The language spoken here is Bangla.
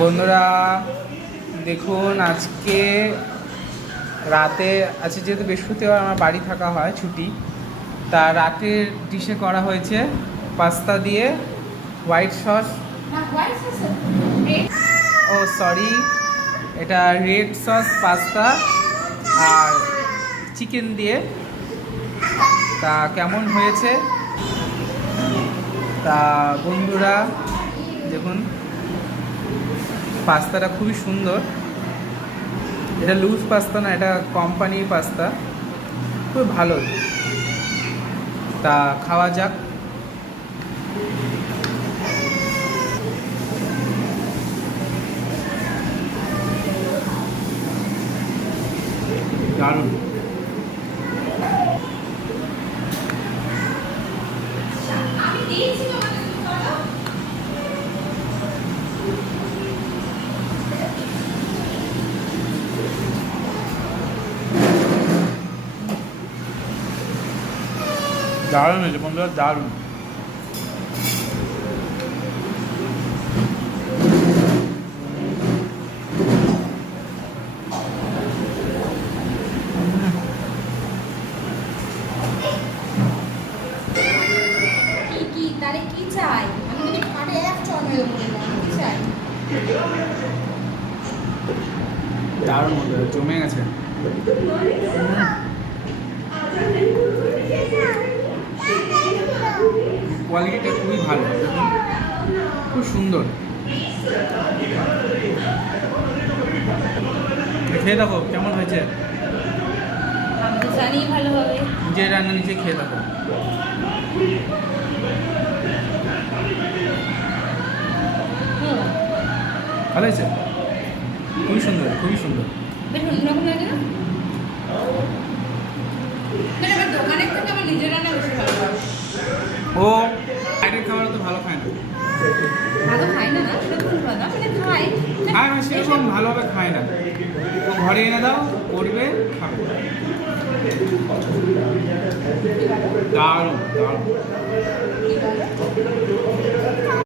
বন্ধুরা দেখুন, আজকে রাতে যেহেতু বৃহস্পতিবার আমার বাড়ি থাকা হয়, ছুটি। তা রাতের ডিশে করা হয়েছে পাস্তা দিয়ে হোয়াইট সস, ও সরি, এটা রেড সস পাস্তা আর চিকেন দিয়ে। তা কেমন হয়েছে তা বন্ধুরা দেখুন, পাস্তাটা খুবই সুন্দর। এটা লুজ পাস্তা না, এটা কোম্পানির পাস্তা, খুব ভালো। তা খাওয়া যাক। দারুণ। দারুণ হয়েছে বন্ধুরা, দারুণ। দারুণ বন্ধুরা, জমে গেছে। কোয়ালিটিটা খুবই ভালো, খুব সুন্দর। খেয়ে দেখো কেমন হয়েছে। আমি তো জানি ভালো হবে। নিজের রান্না নিজে খেয়ে দেখো। ভালো হয়েছে, খুবই সুন্দর, খুবই সুন্দর। বেশ অন্যরকম লাগে না? আমার দোকানের থেকে আমার নিজের রান্না বেশি ভালো লাগে। ও বাইরের খাবার তো ভালো খায় না। ভালো খায় না, সেটা বলবো না, মানে খায়। আমি সেরকম ভালোভাবে খায় না। ও ঘরে এনে দাও, করবে, খাবে। দারুণ দারুণ।